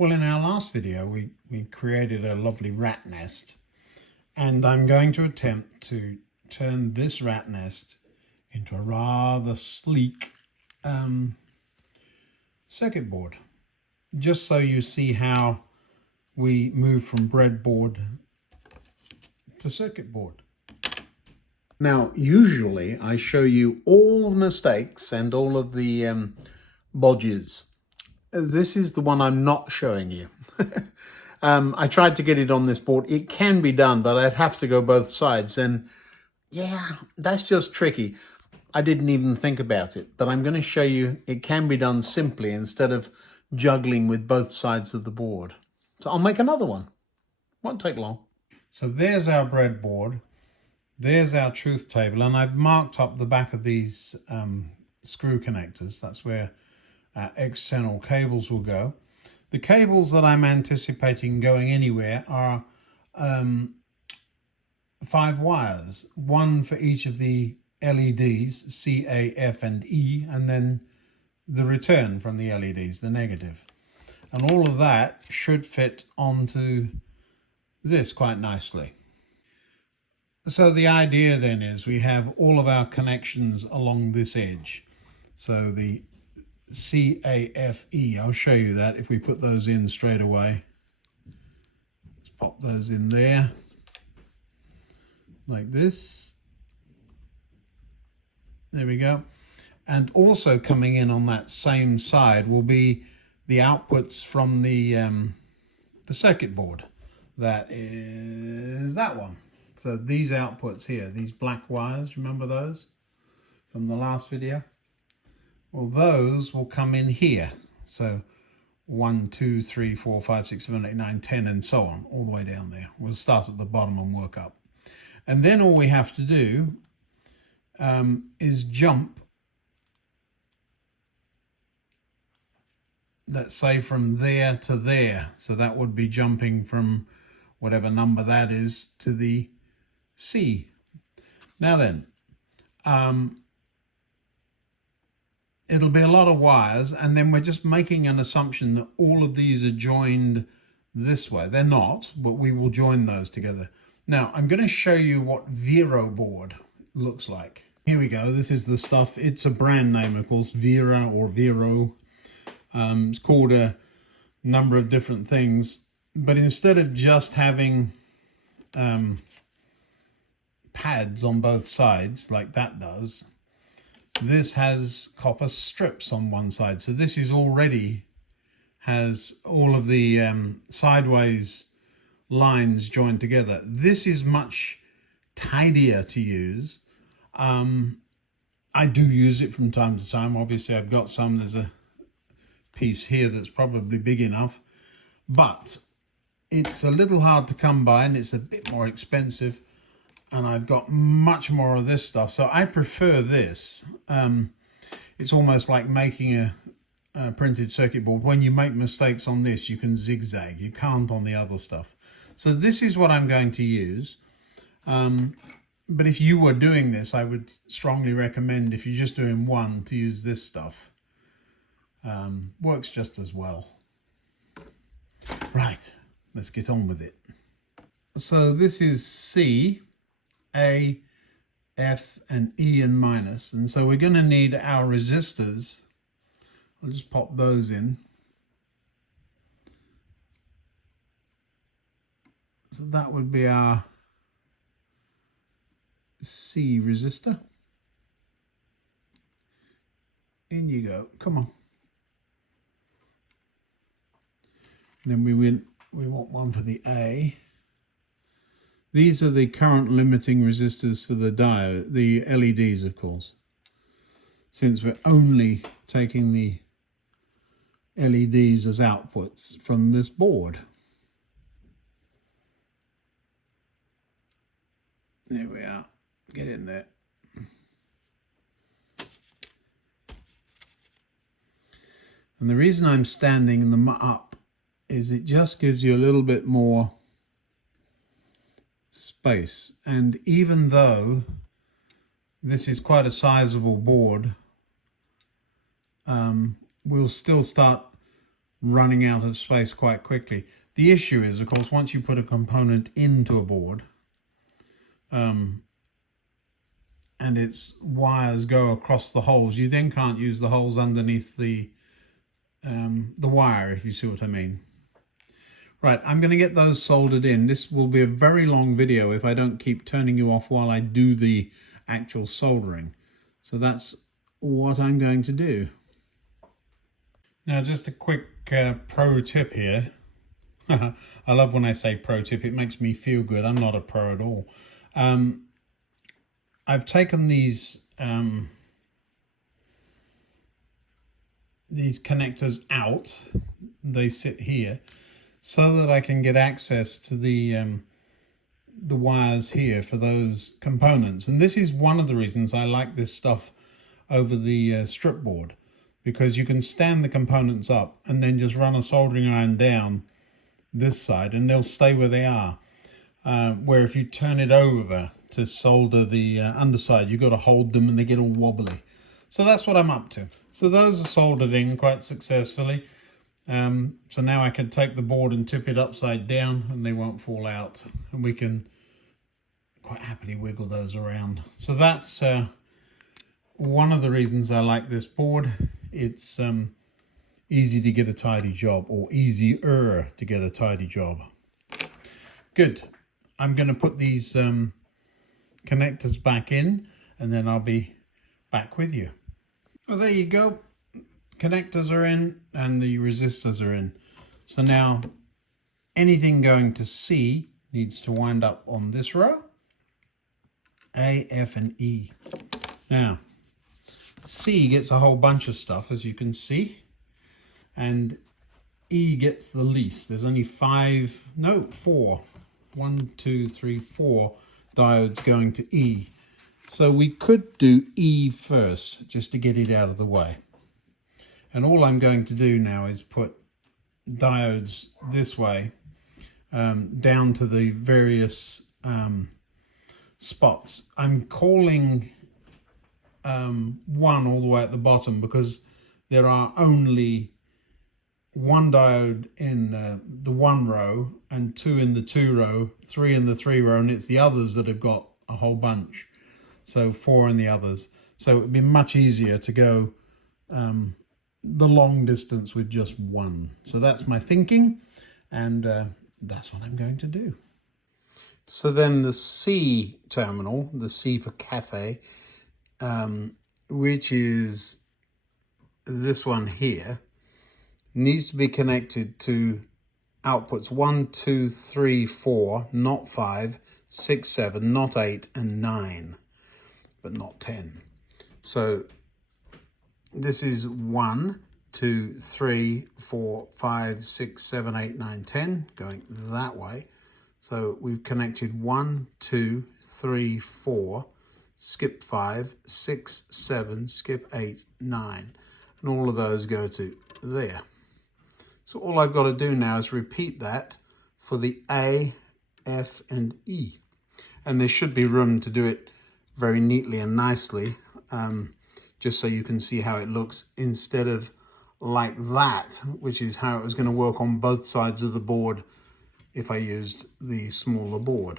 Well, in our last video, we created a lovely rat nest, and I'm going to attempt to turn this rat nest into a rather sleek circuit board, just so you see how we move from breadboard to circuit board. Now, usually I show you all the mistakes and all of the bodges. This is the one I'm not showing you. I tried to get it on this board. It can be done, but I'd have to go both sides. And yeah, that's just tricky. I didn't even think about it, but I'm going to show you it can be done simply instead of juggling with both sides of the board. So I'll make another one. Won't take long. So there's our breadboard. There's our truth table, and I've marked up the back of these screw connectors. That's where our external cables will go. The cables that I'm anticipating going anywhere are 5 wires, one for each of the LEDs, C, A, F, and E, and then the return from the LEDs, the negative. And all of that should fit onto this quite nicely. So the idea then is we have all of our connections along this edge. So the C, A, F, E, I'll show you that if we put those in straight away. Let's pop those in there, like this. There we go. And also coming in on that same side will be the outputs from the circuit board. That is that one. So these outputs here, these black wires, remember those from the last video? Well, those will come in here. So 1, 2, 3, 4, 5, 6, 7, 8, 9, 10, and so on, all the way down there. We'll start at the bottom and work up. And then all we have to do is jump, let's say from there to there. So that would be jumping from whatever number that is to the C. Now then, it'll be a lot of wires, and then we're just making an assumption that all of these are joined this way. They're not, but we will join those together. Now, I'm going to show you what Vero board looks like. Here we go. This is the stuff. It's a brand name, of course, Vera or Vero. It's called a number of different things, but instead of just having pads on both sides like that does, this has copper strips on one side. So this is already has all of the sideways lines joined together. This is much tidier to use. I do use it from time to time. Obviously I've got some, there's a piece here that's probably big enough, but it's a little hard to come by and it's a bit more expensive, and I've got much more of this stuff, so I prefer this. It's almost like making a printed circuit board. When you make mistakes on this, you can zigzag. You can't on the other stuff. So this is what I'm going to use. But if you were doing this, I would strongly recommend, if you're just doing one, to use this stuff. Works just as well. Right, let's get on with it. So this is C, A, F, and E and minus. And so we're going to need our resistors. I'll just pop those in. So that would be our C resistor. In you go, come on. And then we want one for the A. These are the current limiting resistors for the diode, the LEDs, of course, since we're only taking the LEDs as outputs from this board. There we are. Get in there. And the reason I'm standing them up is it just gives you a little bit more space. And even though this is quite a sizable board, we'll still start running out of space quite quickly. The issue is, of course, once you put a component into a board, and its wires go across the holes, you then can't use the holes underneath the wire, if you see what I mean. Right, I'm going to get those soldered in. This will be a very long video if I don't keep turning you off while I do the actual soldering. So that's what I'm going to do. Now, just a quick pro tip here. I love when I say pro tip. It makes me feel good. I'm not a pro at all. I've taken these connectors out. They sit here, so that I can get access to the wires here for those components. And this is one of the reasons I like this stuff over the strip board, because you can stand the components up and then just run a soldering iron down this side and they'll stay where they are. Where if you turn it over to solder the underside, you've got to hold them and they get all wobbly. So that's what I'm up to. So those are soldered in quite successfully. So now I can take the board and tip it upside down and they won't fall out, and we can quite happily wiggle those around. So that's one of the reasons I like this board. It's easy to get a tidy job, or easier to get a tidy job. Good. I'm going to put these connectors back in and then I'll be back with you. Well, there you go. Connectors are in and the resistors are in. So now anything going to C needs to wind up on this row. A, F, and E. Now, C gets a whole bunch of stuff, as you can see, and E gets the least. There's only four. 1, 2, 3, 4 diodes going to E. So we could do E first, just to get it out of the way. And all I'm going to do now is put diodes this way, down to the various spots. I'm calling 1 all the way at the bottom because there are only 1 diode in the 1 row and 2 in the 2 row, 3 in the 3 row, and it's the others that have got a whole bunch. So 4 in the others. So it would be much easier to go the long distance with just 1. So that's my thinking, and that's what I'm going to do. So then the C terminal, the C for cafe, which is this one here, needs to be connected to outputs 1, 2, 3, 4, not 5, 6, 7, not 8, and 9, but not 10. So this is 1, 2, 3, 4, 5, 6, 7, 8, 9, 10, going that way. So we've connected 1, 2, 3, 4, skip 5, 6, 7, skip 8, 9. And all of those go to there. So all I've got to do now is repeat that for the A, F, and E. And there should be room to do it very neatly and nicely, just so you can see how it looks, instead of like that, which is how it was going to work on both sides of the board if I used the smaller board.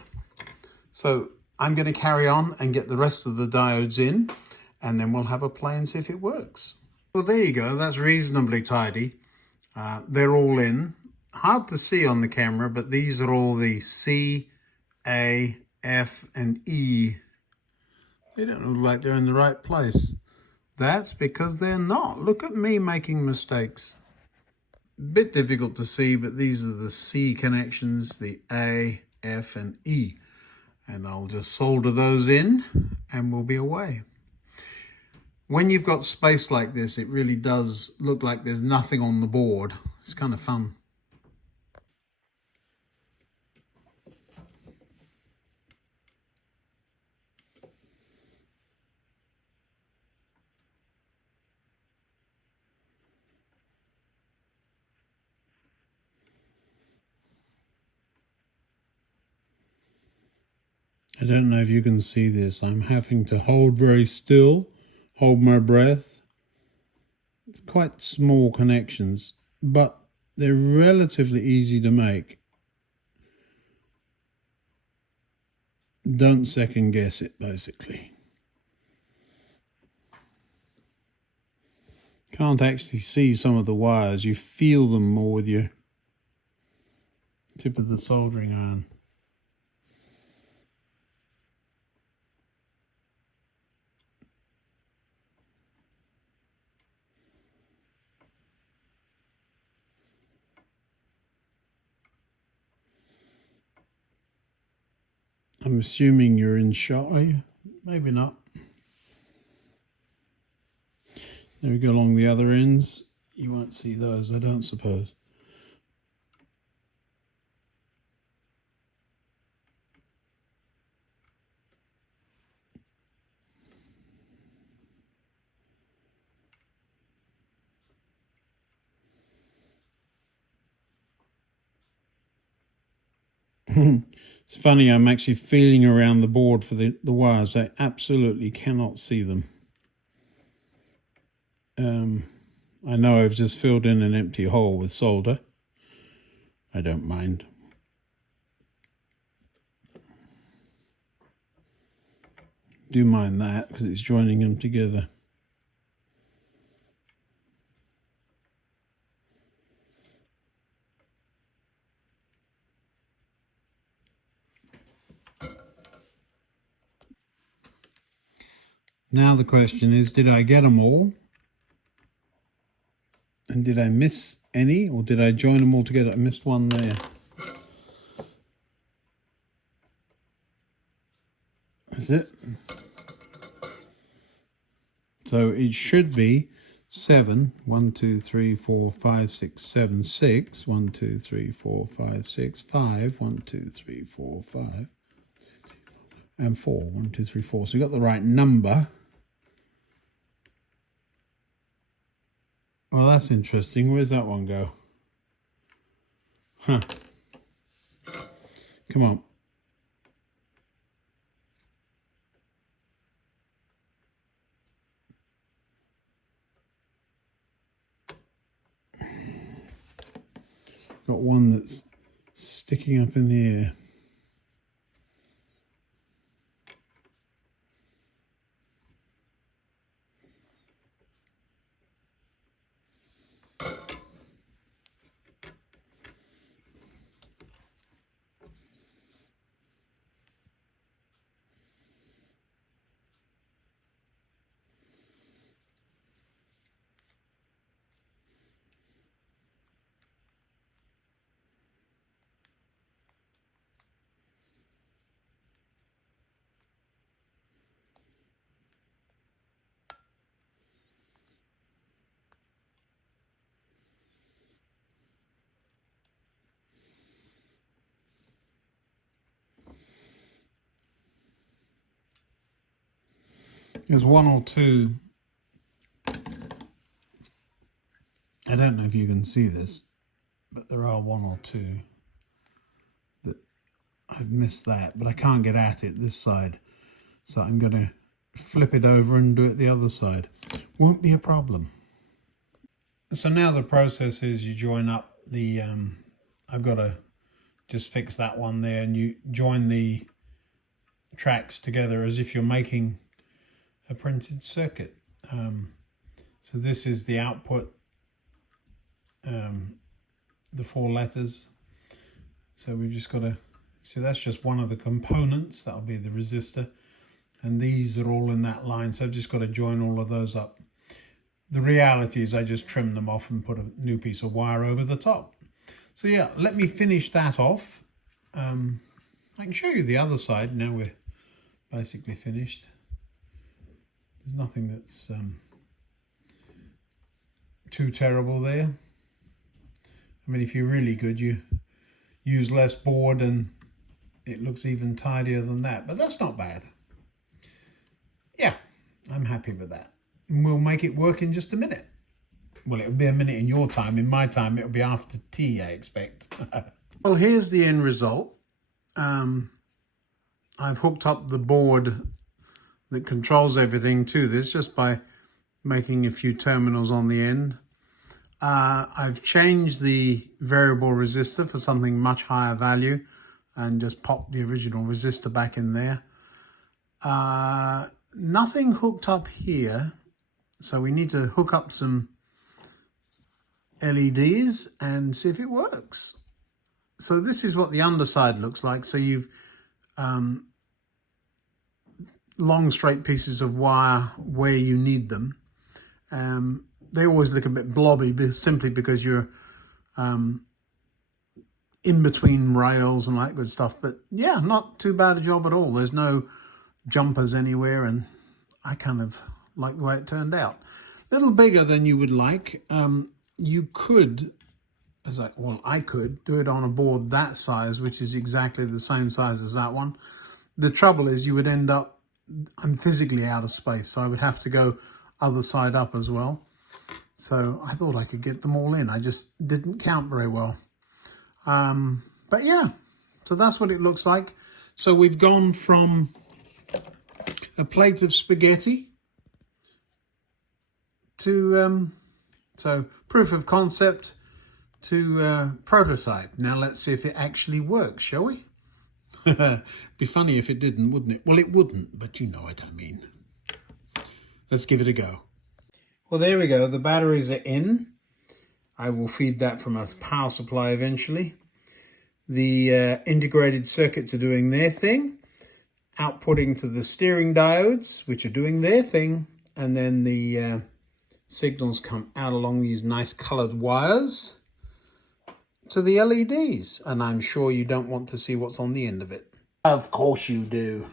So I'm going to carry on and get the rest of the diodes in, and then we'll have a play and see if it works. Well, there you go. That's reasonably tidy. They're all in. Hard to see on the camera, but these are all the C, A, F, and E. They don't look like they're in the right place. That's because they're not. Look at me making mistakes. Bit difficult to see, but these are the C connections, the A, F, and E. And I'll just solder those in and we'll be away. When you've got space like this, it really does look like there's nothing on the board. It's kind of fun. I don't know if you can see this. I'm having to hold very still, hold my breath. It's quite small connections, but they're relatively easy to make. Don't second guess it, basically. Can't actually see some of the wires. You feel them more with your tip of the soldering iron. I'm assuming you're in shot, are you? Maybe not. There we go along the other ends. You won't see those, I don't suppose. It's funny, I'm actually feeling around the board for the wires. I absolutely cannot see them. I know I've just filled in an empty hole with solder. I don't mind. Do mind that because it's joining them together. Now the question is, did I get them all? And did I miss any, or did I join them all together? I missed one there. That's it. So it should be 7. 1, 2, 3, 4, 5, 6, 7, 6. 1, 2, 3, 4, 5, 6, 5. 1, 2, 3, 4, 5. And 4. 1, 2, 3, 4. So we got the right number. Well, that's interesting. Where's that one go? Huh. Come on. Got one that's sticking up in the air. There's one or two. I don't know if you can see this, but there are one or two that I've missed that, but I can't get at it this side. So I'm going to flip it over and do it the other side. Won't be a problem. So now the process is you join up the, I've got to just fix that one there, and you join the tracks together as if you're making a printed circuit. So this is the output, the 4 letters. So we've just got to, so that's just one of the components, that'll be the resistor, and these are all in that line, so I've just got to join all of those up. The reality is I just trim them off and put a new piece of wire over the top. So yeah, let me finish that off. I can show you the other side now we're basically finished. There's nothing that's too terrible there. I mean, if you're really good, you use less board and it looks even tidier than that, but that's not bad. Yeah, I'm happy with that. And we'll make it work in just a minute. Well, it'll be a minute in your time. In my time, it'll be after tea, I expect. Well, here's the end result. I've hooked up the board that controls everything to this just by making a few terminals on the end. I've changed the variable resistor for something much higher value and just popped the original resistor back in there. Nothing hooked up here, so we need to hook up some LEDs and see if it works. So this is what the underside looks like. So you've long straight pieces of wire where you need them. They always look a bit blobby simply because you're in between rails and all that good stuff. But yeah, not too bad a job at all. There's no jumpers anywhere, and I kind of like the way it turned out. A little bigger than you would like. You could, I could do it on a board that size, which is exactly the same size as that one. The trouble is you would end up, I'm physically out of space, so I would have to go other side up as well. So I thought I could get them all in. I just didn't count very well. But yeah, so that's what it looks like. So we've gone from a plate of spaghetti to, so proof of concept to prototype. Now let's see if it actually works, shall we? Be funny if it didn't, wouldn't it? Well, it wouldn't, but you know what I mean. Let's give it a go. Well, there we go. The batteries are in. I will feed that from a power supply eventually. The integrated circuits are doing their thing, outputting to the steering diodes, which are doing their thing, and then the signals come out along these nice colored wires to the LEDs, and I'm sure you don't want to see what's on the end of it. Of course you do.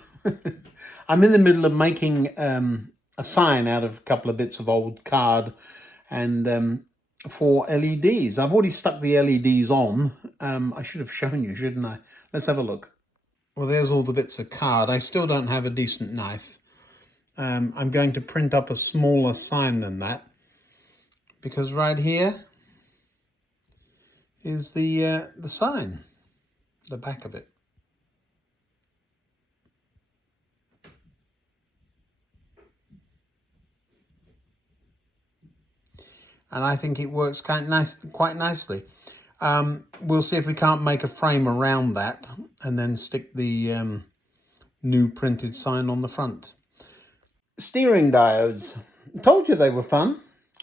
I'm in the middle of making a sign out of a couple of bits of old card and for LEDs. I've already stuck the LEDs on. I should have shown you, shouldn't I? Let's have a look. Well, there's all the bits of card. I still don't have a decent knife. I'm going to print up a smaller sign than that, because right here is the sign, the back of it. And I think it works quite nicely. We'll see if we can't make a frame around that and then stick the new printed sign on the front. Steering diodes. Told you they were fun.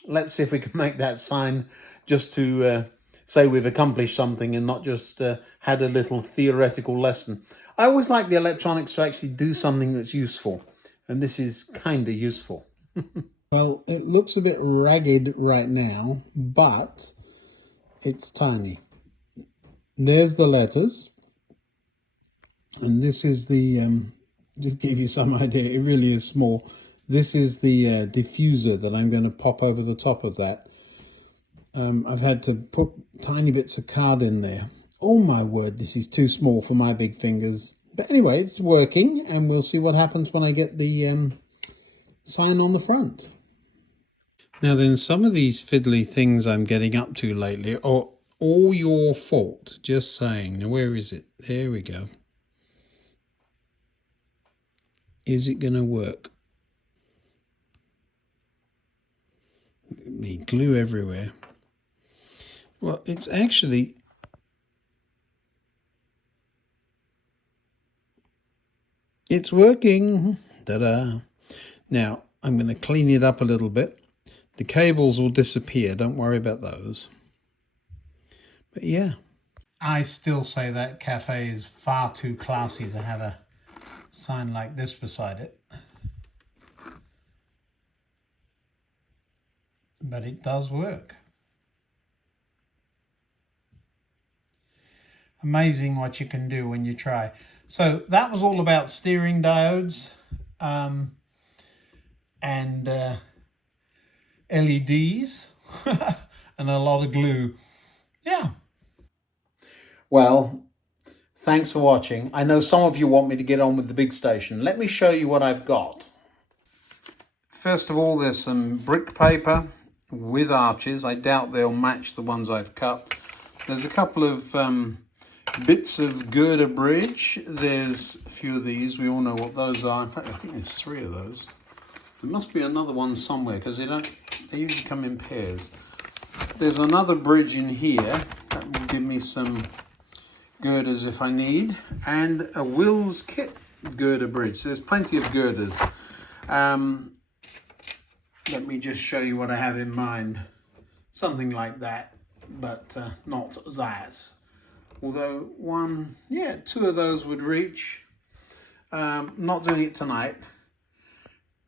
Let's see if we can make that sign just to say we've accomplished something and not just had a little theoretical lesson. I always like the electronics to actually do something that's useful, and this is kind of useful. Well, it looks a bit ragged right now, but it's tiny. There's the letters, and this is the, just give you some idea, it really is small. This is the diffuser that I'm going to pop over the top of that. I've had to put tiny bits of card in there. Oh my word, this is too small for my big fingers. But anyway, it's working, and we'll see what happens when I get the sign on the front. Now then, some of these fiddly things I'm getting up to lately are all your fault, just saying. Now where is it? There we go. Is it going to work? Be glue everywhere. Well, it's actually... It's working. Ta-da. Now, I'm going to clean it up a little bit. The cables will disappear. Don't worry about those. But yeah. I still say that cafe is far too classy to have a sign like this beside it. But it does work. Amazing what you can do when you try. So that was all about steering diodes and LEDs and a lot of glue. Yeah. Well, thanks for watching. I know some of you want me to get on with the big station. Let me show you what I've got. First of all, there's some brick paper with arches. I doubt they'll match the ones I've cut. There's a couple of bits of girder bridge. There's a few of these. We all know what those are. In fact, I think there's 3 of those. There must be another one somewhere because they usually come in pairs. There's another bridge in here that will give me some girders if I need, and a Will's Kit girder bridge. So there's plenty of girders. Let me just show you what I have in mind. Something like that, but not that. Although two of those would reach. Not doing it tonight.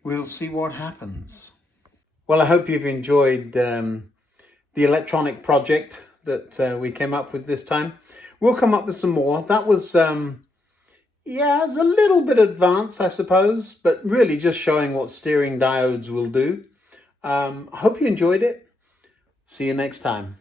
We'll see what happens. Well, I hope you've enjoyed the electronic project that we came up with this time. We'll come up with some more. That was, it's a little bit advanced, I suppose, but really just showing what steering diodes will do. I hope you enjoyed it. See you next time.